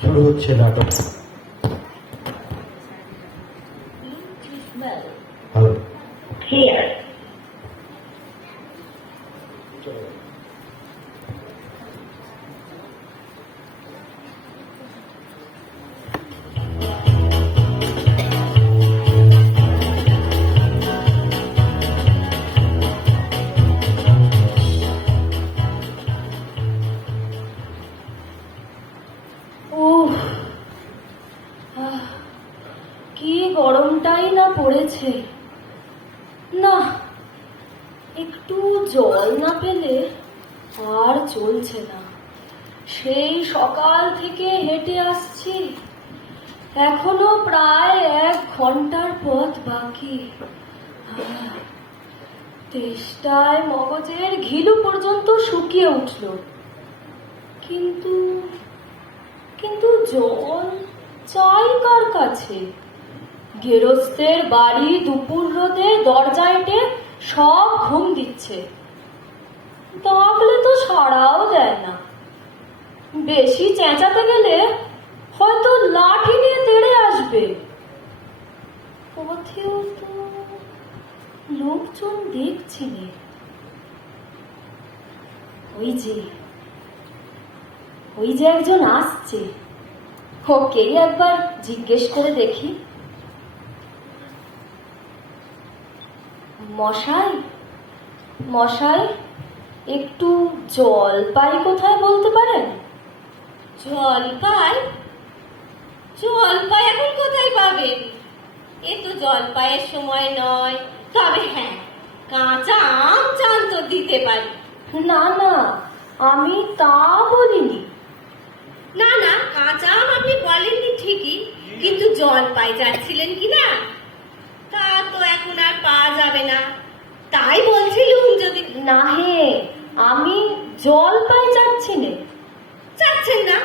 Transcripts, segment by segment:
শুরু হচ্ছে নাটক। হ্যালো। Here. উফ, কি গরমটাই না পড়েছে। না, একটু জল না পেলে আর চলছে না। সেই সকাল থেকে হেঁটে আসছি, এখনো প্রায় 1 ঘন্টার পথ বাকি। তেষ্টায় মগজের ঘিলু পর্যন্ত শুকিয়ে উঠল। কিন্তু কিন্তু জল চাই কার কাছে? গেরস্তের বাড়ি দুপুর রোদে দরজায় সব ঘুম দিচ্ছে, ডাকলে তো সাড়াও দেয় না। বেশি চেঁচাতে গেলে হয়তো লাঠি নিয়ে তেড়ে আসবে। পথেও তো লোকজন দেখছি নে। ওই যে একজন আসছে, ওকেই একবার জিজ্ঞেস করে দেখি। মশাই, মশাই, একটু জলপাই কোথায় বলতে পারেন? জলপাই? জলপাই এখন কোথায় পাবেন? এ তো জলপাইয়ের সময় নয়। তবে হ্যাঁ, কাঁচা আম চান তো দিতে পারি। না না, আমি তা বলিনি। না না, কাঁচা আম আপনি বলেননি ঠিকই, কিন্তু জলপাই যাচ্ছিলেন কিনা তা তো এখন আর পাওয়া যাবে না। তাই বলছিলুম যদি। না হে, আমি জলপাই চাচ্ছি নে। চাচ্ছেন না?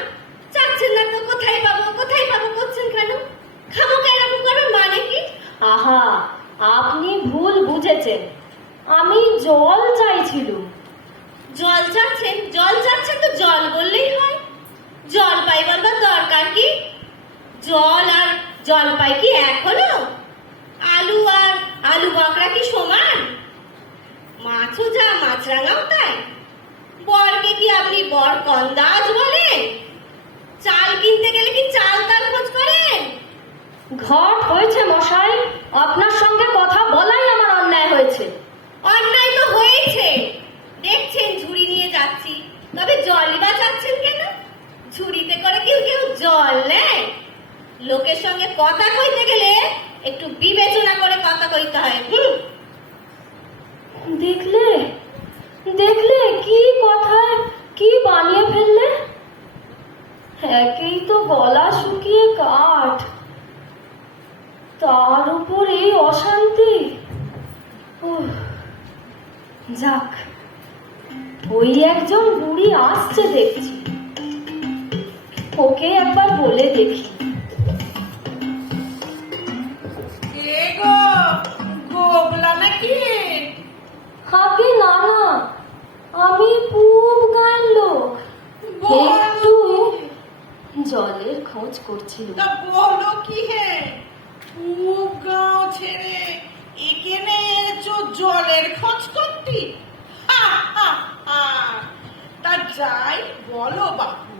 চাচ্ছেন না তো কোথায় পাবো কোথায় পাবো করছেন কেন? খামোকা এরকম করার মানে কি? আহা, আপনি ভুল বুঝেছেন। আমি জল চাইছিলুম। জল চাচ্ছেন? জল চাচ্ছেন তো জল বললেই হয়। জলপাই বলবার দরকার কি? জল আর জলপাই কি এক হলো? আলু আর আলু বকরা কি সমান? মাছও যা মাছরাঙাও তাই। বরকে কি আপনি বর কন্দাজ বলেন? চাল কিনতে গেলে কি চাল তার খোঁজ করেন? ঘট হয়েছে মশাই, আপনার সঙ্গে কথা বলাই আমার অন্যায় হয়েছে। অন্যায় তো হয়েছে। দেখছেন ঝুড়ি নিয়ে যাচ্ছি, তবে জলই বা চাচ্ছেন কেন? ঝুড়িতে করে কেউ কেউ জল নেয়? লোকের সঙ্গে কথা কইতে গেলে একটু বিবেচনা করে কথা কইতে হয়। দেখলে দেখলে কি কথায় কি বানিয়ে ফেললে। একেই তো গলা শুকিয়ে কাঠ, তার উপর এই অশান্তি। উফ, যাক, ওই একজন বুড়ি আসছে দেখছি, ওকে একবার বলে দেখি। কে গো, গোবলা নাকি? আগে না না, আমি পূব গাঁয়ের লোক, একটু জলের খোঁজ করছিল। তা বলো কি হে, পূব গাঁও ছেড়ে এখানে এসো জলের খোঁজ করতি? তা যাই বলো বাপু,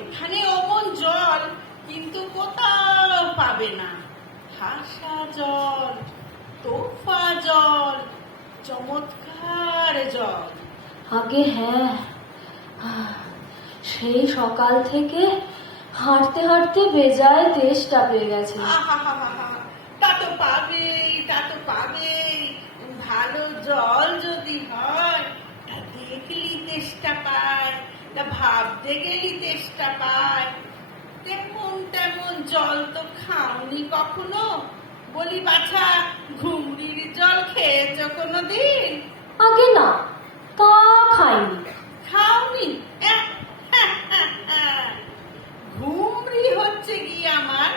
এখানে অমন জল কিন্তু কোথাও পাবে না। ঠাসা জল, তোফা জল, চমৎকার জল। আগে হ্যাঁ, সেই সকাল থেকে হাঁটতে হাঁটতে বেজায় তেষ্টা পেয়ে গেছে। তা তো পাবেই, তা তো পাবেই। ভালো জল যদি হয় তা দেখলি তেষ্টা পায়, তা ভাবতে গেলি তেষ্টা পায়। তেমন তেমন জল তো খাওনি কখনো? বলি বাছা, ঘুমরির জল খেয়েছ কোনোদিন? আগে না, তা খাইনি। খাওনি? ঘুমরি হচ্ছে কি আমার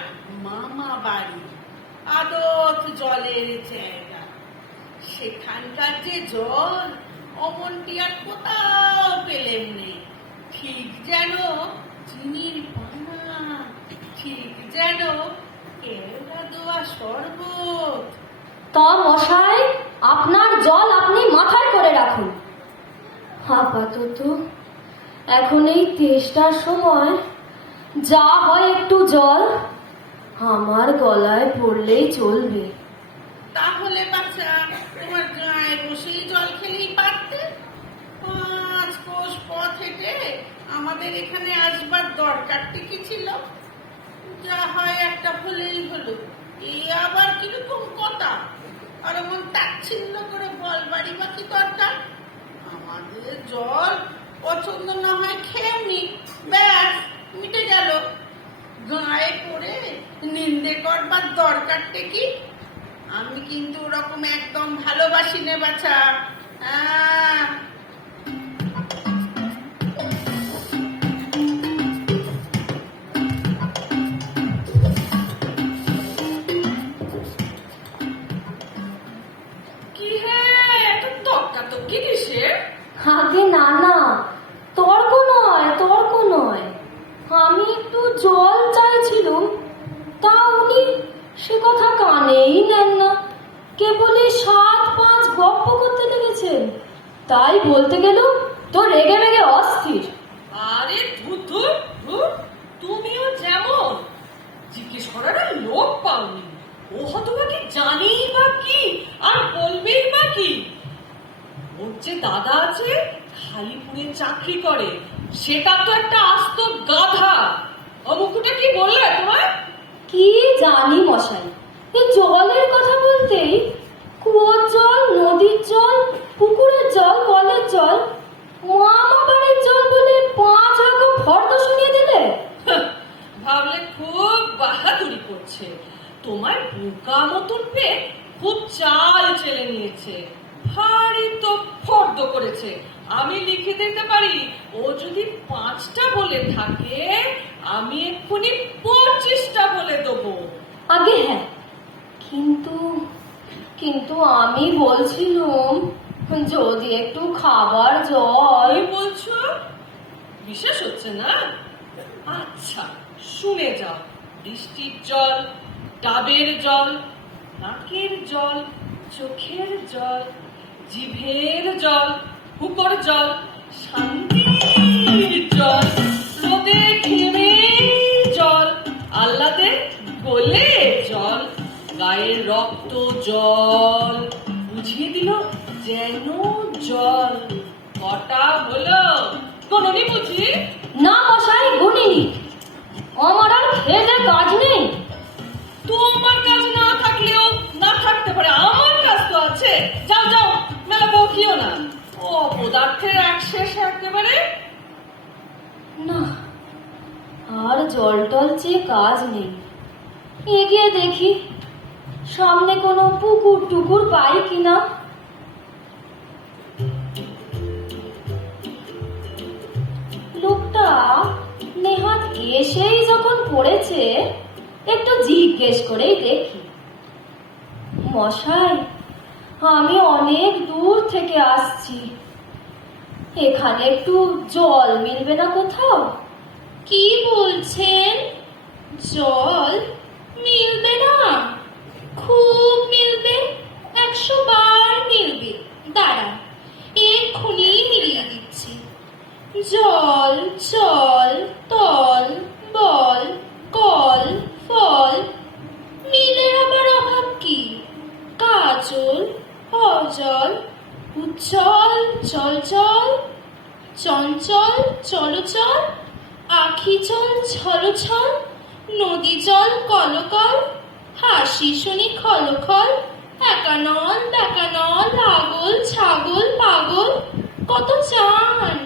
মামা বাড়ি, আদত জলের জায়গা। সেখানকার যে জল অমনটি আর কোথাও পেলেন নেই। ঠিক যেন চিনির পানা যেন কেওড়া দেওয়া শরবত। তা মশাই, আপনার জল আপনি মাথায় করে রাখুন। আপাতত এখন এই তেষ্টার সময় যা হয় একটু জল আমার গলায় পড়লেই চলবে। তাহলে বাচ্চা তোমার গায়ে বসেই জল খেলেই পারতে। 5 কোষ পথ হেঁটে আমাদের এখানে আসবার দরকারটি কি ছিল? যা হয় একটা হলেই হলো, এই আবার কিরকম কথা? আর এমন তাচ্ছিল্য করে বলবারই বা কি দরকার? আমাদের জল পছন্দ না হয় খেয়েনি, ব্যাস মিটে গেল। গায়ে পড়ে নিন্দে করবার দরকারটা কি? আমি কিন্তু ওরকম একদম ভালোবাসি নে বাছা। কি হে, এত তর্কাতর্কি কিসের? আগে না না, তর্ক নয় তর্ক নয়, আমি একটু জল চাইছিলুম, তা উনি সে কথা কানেই নেন না, কেবলই 7-5 গপ্প করতে লেগেছেন। তাই বলতে গেলুম তো রেগে মেগে অস্থির। আরে ধুর ধুর ধুর, তুমিও যেমন জিজ্ঞেস করার আর লোক পাওনি। ও হতভাগী জানেই বা কি আর বলবেই বা কি? ওর যে দাদা আছে খালিপুরে চাকরি করে, সেটা তো একটা আস্ত গাধা। অমুকুটা কি বললে তোমার? কি জানি মশাই, এই জলের কথা বলতেই কুয়োর জল, নদীর জল, পুকুরের জল, কলের জল, মামা বাড়ির জল বলে 5 রকম ফর্দ শুনিয়ে দিলে। ভাবলে খুব বাহাদুরি করছে, তোমার বোকা মতন পেয়ে খুব চাল চেলে নিয়েছে, ভারী তো ফর্দ করেছে। আমি লিখে দিতে পারি, ও যদি 5টা বলে থাকে আমি এক্ষুনি 25টা বলে দেবো। আগে হ্যাঁ, কিন্তু কিন্তু আমি বলছিলুম যদি একটু খাবার জল। কি বলছো? বিশ্বাস হচ্ছে না? আচ্ছা শুনে যাও। বৃষ্টির জল, ডাবের জল, নাকের জল, চোখের জল, জিভের জল, হুকর জল, শান্তির জল, রোদে ঘেমে জল, আহ্লাদে গলে জল, গায়ের রক্ত জল, বুঝিয়ে দিল যেন জল। কটা হলো? কোননি বুঝি? না মশাই, গুনিনি, আমার আর খেলে কাজ নেই। তোমার কাজ না থাকলেও না থাকতে পারে, আমার কাজ তো আছে। যাও যাও, মেলা বকিও না। ও পদার্থের এক শেষ একেবারে। না, আর জল টল চেয়ে কাজ নেই। এগিয়ে দেখি সামনে কোনো পুকুর টুকুর পাই কিনা। লোকটা নেহাত এসেই যখন পড়েছে, একটু জিজ্ঞেস করেই দেখি। মশাই, আমি অনেক দূর থেকে আসছি, এখানে একটু জল মিলবে না কোথাও? কি বলছেন? জল মিলবে না? খুব মিলবে, 100 বার মিলবে। দাঁড়ান, এক্ষুনি মিলিয়ে দিচ্ছি। জল, চল, তল, বল, কল, ফল, মিলের আবার অভাব কি? কাজল, অজল, উজ্জ্বল, চলচল, চঞ্চল, চলচল, আখি জল, ছলছল, নদী জল, কলকল, হাসি শুনি খলখল, একানল, বেকানল, আগল, ছাগল, পাগল, কত চান?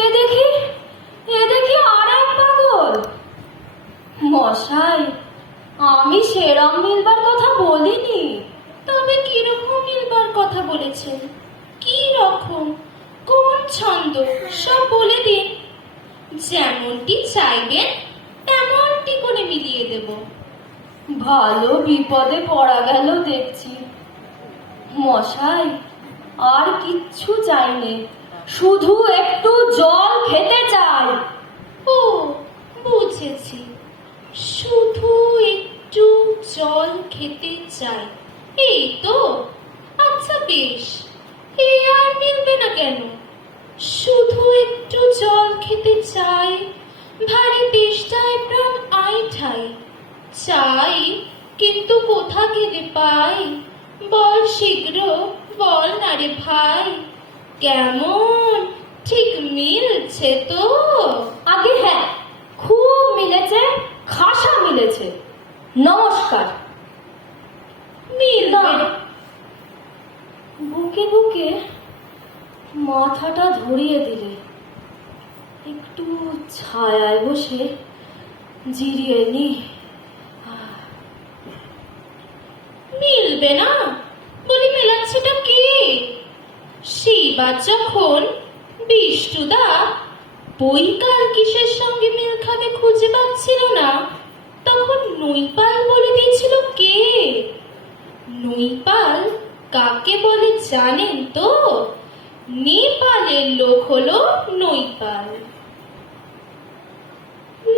এ দেখি আর এক পাগল। মশাই, আমি সেরম মিলবার কথা বলিনি। তবে কিরকম মিলবার কথা বলেছেন? কি রকম, কোন ছন্দ, সব বলে দিন। যেমনটি চাইবেন তেমনটি করে মিলিয়ে দেব। ভালো বিপদে পড়া গেল দেখছি। মশাই, আর কিচ্ছু চাইনে, শুধু একটু জল খেতে চাই। ও বুঝেছি, শুধু জল খেতে চাই। এই তো, আচ্ছা বেশ, এ আর মিলবে না কেন? শুধু একটু জল খেতে চাই, ভারী তেষ্টায় প্রাণ আইঠাই। চাই, কিন্তু কোথা গেলে পাই? বল শীঘ্র, বল না রে ভাই। কেমন, ঠিক মিলছে তো? আগে হ্যাঁ, খুব মিলেছে, খাসা মিলেছে। নমস্কার। মিলবে না। বুকে বুকে মাথাটা ধরিয়ে দিলে, একটু ছায়ায় বসে জিরিয়ে নি। মিলবে না বলি, মেলাচ্ছেটা কে? সেইবার যখন বিষ্টুদা বইকার কিসের সঙ্গে মিল খাবে খুঁজে পাচ্ছিল না, তখন নৈপাল বলে দিয়েছিল কে? নৈপাল কাকে বলে জানেন তো? নেপালের লোক হলো নৈপাল।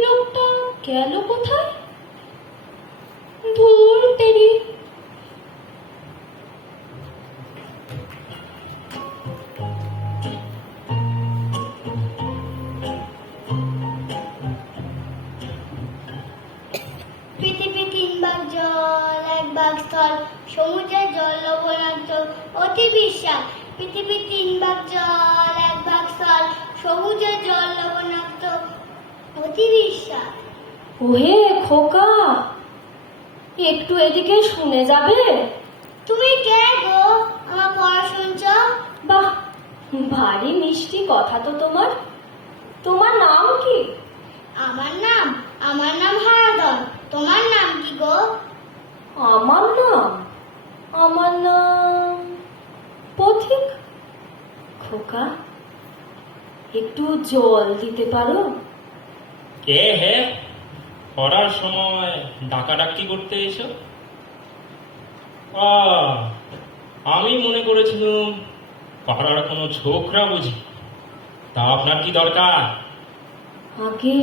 লোকটা গেল কোথায়? ধুর তেরি। পৃথিবী 3 ভাগ জল 1 ভাগ স্থল, সমুদ্রের জল লবণাক্ত অতি বিশাল। পৃথিবী 3 ভাগ জল 1 ভাগ স্থল, সমুদ্রের জল লবণাক্ত অতি বিশাল। ওহে খোকা, একটু এদিকে শুনে যাবে? তুমি কে গো, আমার পড়া শুনছ? বাহ, ভারী মিষ্টি কথা তো তোমার। তোমার নাম কি? আমার নাম হারাধন। তোমার নাম কি গো? আমার নাম পথিক। খোকা, একটু জল দিতে পারো? কে হে? পড়ার সময় ডাকাডাকি করতে এসো? আমি মনে করেছিলাম পাড়ার কোনো ছোকরা বুঝি। তা আপনার কি দরকার? আগে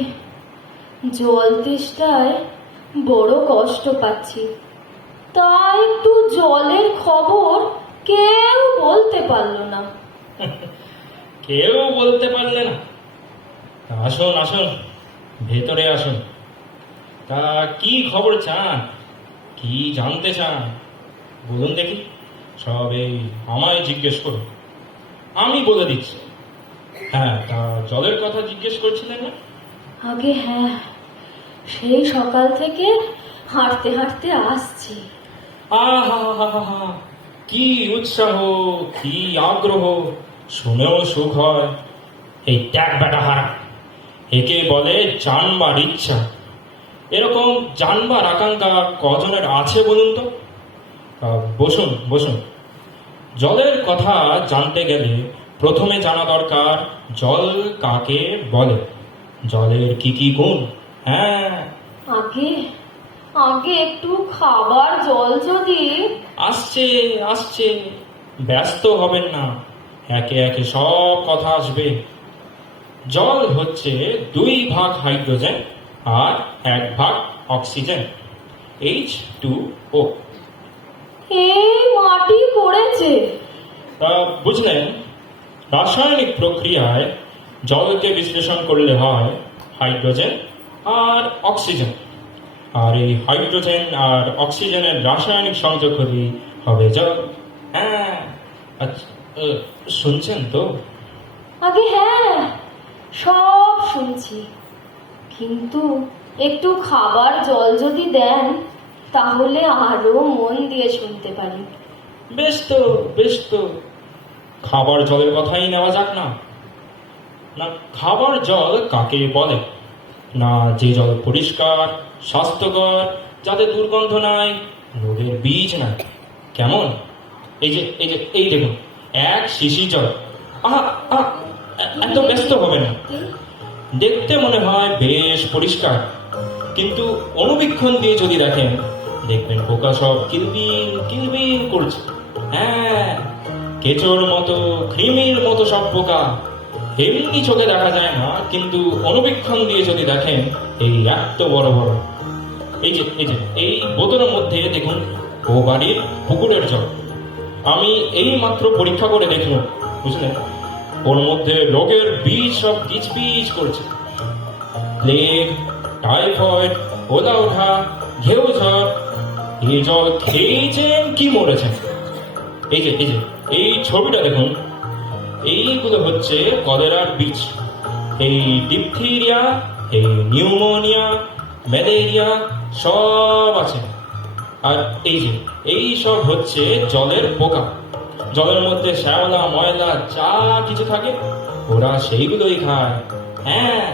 জল তেষ্টায় বড় কষ্ট পাচ্ছি, তাই একটু জলের খবর কেউ বলতে পারলো না। কেউ বলতে পারলে না? তা আসুন আসুন, ভেতরে আসুন। তা কি খবর চান? কি জানতে চান বলুন দেখি। সবে আমায় জিজ্ঞেস করুন, আমি বলে দিচ্ছি। হ্যাঁ, তা জলের কথা জিজ্ঞেস করছিলেন না? আগে হ্যাঁ, সেই সকাল থেকে হাঁটতে হাঁটতে আসছি। আহা, কি উৎসাহ, কি আগ্রহ, শুনেও সুখ হয়। এই ট্যাগ বেটা হারা, একে বলে জানবার ইচ্ছা। এরকম জানবার আকাঙ্ক্ষা কজনের আছে বলুন তো? বসুন বসুন। জলের কথা জানতে গেলে প্রথমে জানা দরকার জল কাকে বলে, জলের কি কি গুণ। হ্যাঁ, আগে আগে একটু খাবার জল যদি। আসছে আসছে, ব্যস্ত হবেন না, একে একে সব কথা আসবে। জল হচ্ছে 2 ভাগ হাইড্রোজেন আর 1 ভাগ অক্সিজেন, H2O। এই মাটি পড়েছে। বুঝলেন, রাসায়নিক প্রক্রিয়ায় জলকে বিশ্লেষণ করলে হয় হাইড্রোজেন আর অক্সিজেন, আর এই হাইড্রোজেন আর অক্সিজেনের রাসায়নিক সংযোগ হলেই হবে জল। হ্যাঁ, আচ্ছা, শুনছেন তো? আগে হ্যাঁ, সব শুনছি, কিন্তু একটু খাবার জল যদি দেন তাহলে আরো মন দিয়ে শুনতে পারি। বেশ তো, খাবার জলের কথাই নেওয়া যাক না। না, খাবার জল কাকে বলে? না, যে জল পরিষ্কার, স্বাস্থ্যকর, যাতে দুর্গন্ধ নাই, রোগের বীজ নাই। কেমন? এই দেখুন, 1 শিশি জল। এত ব্যস্ত হবে না। দেখতে মনে হয় বেশ পরিষ্কার, কিন্তু অনুবীক্ষণ দিয়ে যদি দেখেন, দেখবেন পোকা সব কিলবিল কিলবিল করছে। হ্যাঁ, কেঁচোর মতো, কৃমির মতো সব পোকা। এমনি চোখে দেখা যায় না, কিন্তু অনুবীক্ষণ দিয়ে যদি দেখেন, এই এত বড় বড়। এই বোতলের মধ্যে দেখুন ও বাড়ির পুকুরের জল। আমি এই মাত্র পরীক্ষা করে দেখলাম, বুঝলেন, ওর মধ্যে রোগের বীজ সব কিচপিচ করছে। প্লেগ, টাইফয়েড, ওলা ওঠা, ঘেউ ঝড়, এই জল খেয়েছেন কি মরেছেন। এই ছবিটা দেখুন, এইগুলো হচ্ছে কলেরার বীজ। এই ডিপথিরিয়া, এই নিউমোনিয়া, ম্যালেরিয়া সব আছে। আর এই সব হচ্ছে জলের পোকা। জলের মধ্যে শ্যাওলা, ময়লা যা কিছু থাকে ওরা সেইগুলোই খায়। হ্যাঁ,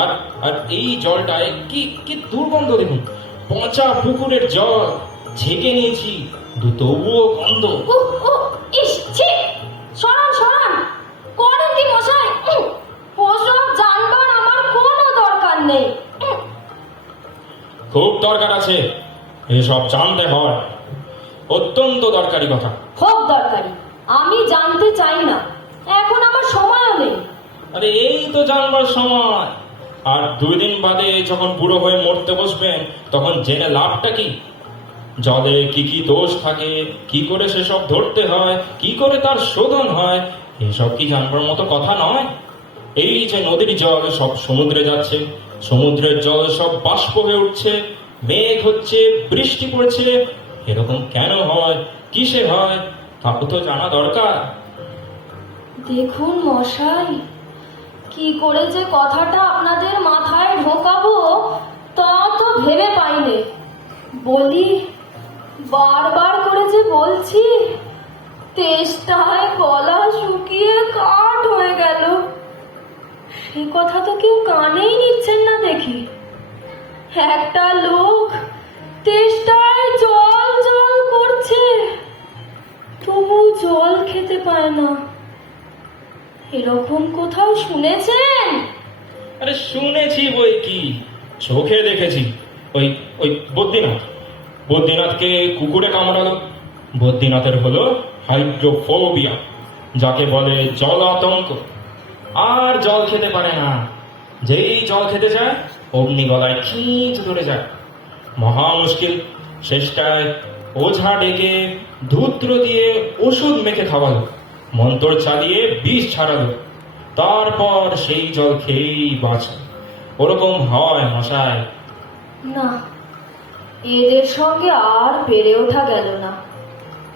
আর আর এই জলটায় কি কি দুর্গন্ধ দেখুন, পচা পুকুরের জল ছেঁকে নিয়েছি, তবুও গন্ধ। উহ, উহ, ইস, ছি! সরান, সরান! করেন কি মশাই? ওসব জানবার আমার কোনো দরকার নেই। খুব দরকার আছে, এসব জানতে হয়, অত্যন্ত দরকারি কথা। খুব দরকারি। আমি জানতে চাই না, এখন আমার সময়ও নেই। আরে এই তো জানবার সময়। আর 2 দিন বাদে যখন বুড়ো হয়ে মরতে বসবেন তখন জেনে লাভটা কি? জলে কি কি দোষ থাকে, কি করে সেসব ধরতে হয়, কি করে তার শোধন হয়, এসব কি জানবার মতো কথা নয়? এই যে নদীর জল সব সমুদ্রে যাচ্ছে, সমুদ্রের জল সব বাষ্প হয়ে উঠছে, মেঘ হচ্ছে, বৃষ্টি পড়ছে, এরকম কেন হয়, কিসে হয়, তাকে তো জানা দরকার। দেখুন মশাই, কি করে যে কথাটা আপনাদের মাথায় ঢোকাবো তা তো ভেবে পাইনি। বলি, বারবার করে যে বলছি, তেষ্টায় গলা শুকিয়ে কাঠ হয়ে গেল। সে কথা তো কেউ কানেই নিচ্ছেন না দেখি। একটা লোক তেষ্টায় জল জল করছে, তবু জল খেতে পায় না। এরকম কোথাও শুনেছেন? আরে শুনেছি বই কি, চোখে দেখেছি। ওই ওই বদ্রীনাথকে কুকুরে কামড়ালো। বদ্রীনাথের হলো হাইড্রোফোবিয়া, যাকে বলে জল আতঙ্ক। আর জল খেতে পারে না। যেই জল খেতে যায় অগ্নি গলায় খিঁচ ধরে যায়, মহা মুশকিল। শেষটায় ওঝা ডেকে ধূত্র দিয়ে ওষুধ মেখে খাওয়ালো, মন্ত্র চালিয়ে বিষ ছাড়ালো, তারপর সেই জল খেয়েই বাঁচে। ওরকম হয় মশাই। না, এদের সঙ্গে আর পেরে ওঠা গেল না।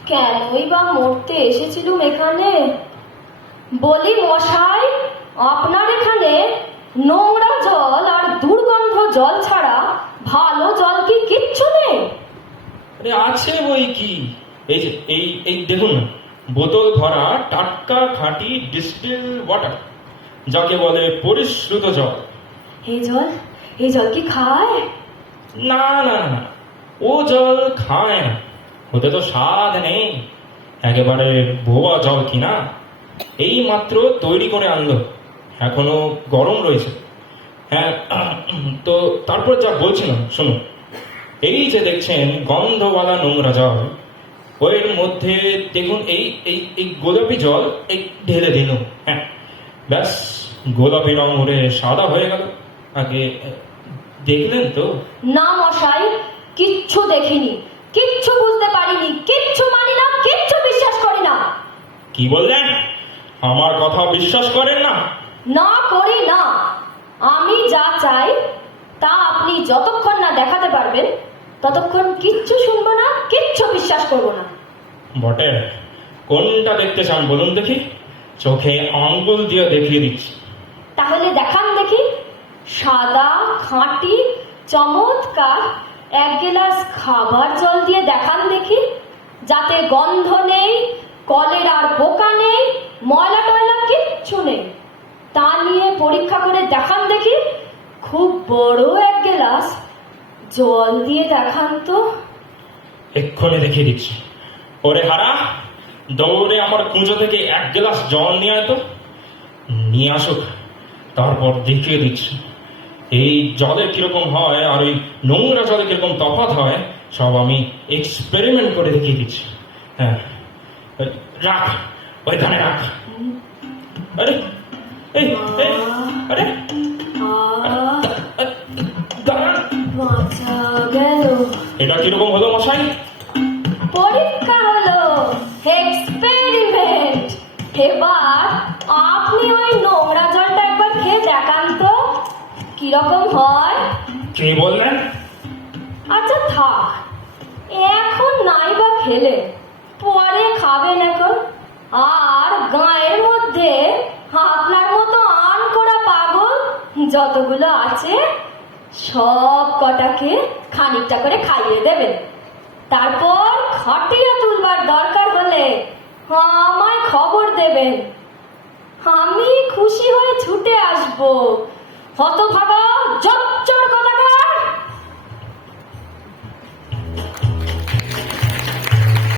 কেনই বা মরতে এসেছিলুম এখানে? বলি মশাই, আপনার এখানে নোংরা জল আর দুর্গন্ধ জল ছাড়া ভালো জল কি কিচ্ছু নেই? আরে আছে বই কি। এই দেখুন না, বোতল ভরা টাটকা খাঁটি ডিস্টিল ওয়াটার, যাকে বলে পরিশ্রুত জল। এই জল কি খায়? না না না, ও জল খায় না, ওতে তো স্বাদ নেই, একেবারে ভোয়া জল কিনা। এই মাত্র তৈরি করে আনলো, এখনো গরম রয়েছে। হ্যাঁ, তো তারপর যা বলছিলাম শুনুন। এই যে দেখছেন গন্ধওয়ালা নোংরা জল, ওর মধ্যে দেখুন এই গোলাপি জল এই ঢেলে দিল। হ্যাঁ, ব্যাস গোলাপি রং ওরে সাদা হয়ে গেল। আগে দেখলেন তো? না মশাই, কিচ্ছু দেখিনি, কিচ্ছু বুঝতে পারিনি, কিচ্ছু মানি না, কিচ্ছু বিশ্বাস করি না। কি বললেন? আমার কথা বিশ্বাস করেন না? না করি না। আমি যা চাই তা আপনি যতক্ষণ না দেখাতে পারবেন ততক্ষণ কিচ্ছু শুনবো না, কিচ্ছু বিশ্বাস করবো না। বটে, কোনটা দেখতে চান বলুন দেখি, চোখে আঙ্গুল দিয়ে দেখিয়ে দিচ্ছি। তাহলে দেখান দেখি। সাদা খাঁটি চমৎকার 1 গ্লাস খাবার জল দিয়ে দেখান দেখি, যাতে গন্ধ নেই, কলেরার পোকা নেই, ময়লা টয়লা কিচ্ছু নেই। তা নিয়ে পরীক্ষা করে দেখান দেখি। খুব বড় 1 গ্লাস জল দিয়ে দেখান তো। এক্ষুনি দেখিয়ে দিচ্ছি। ওরে হারা, দৌড়ে আমার কুঁজো থেকে 1 গ্লাস জল নিয়ে আয় তো। নিয়ে আসুক, তারপর দেখিয়ে দিচ্ছি এই জলে কিরকম হয় আর ওই নোংরা জলে কিরকম তফাৎ হয়, সব আমি এক্সপেরিমেন্ট করে দেখিয়ে দিচ্ছি। হ্যাঁ, রাখ, ওই ধানে রাখ। আরে এই আরে আহ, দাঁড়ান, বাঁচা গেল। এটা কিরকম হলো মশাই? পরীক্ষা হলো, এক্সপেরিমেন্ট। এবার আপনি ওই নোংরা জলটা একবার খেয়ে দেখান তো কিরকম হয়। কে বললেন? আচ্ছা থাক, এখন নাই বা খেলে, পরে খাবেন এখন। আর গায়ের মধ্যে আপনার মতো আন করা পাগল যতগুলো আছে সব কটাকে খানিকটা করে খাইয়ে দেবেন। তারপর খাটিয়ে তুলবার দরকার হলে আমায় খবর দেবেন, আমি খুশি হয়ে ছুটে আসবো। হতভাগা জচ্চর কথাকার।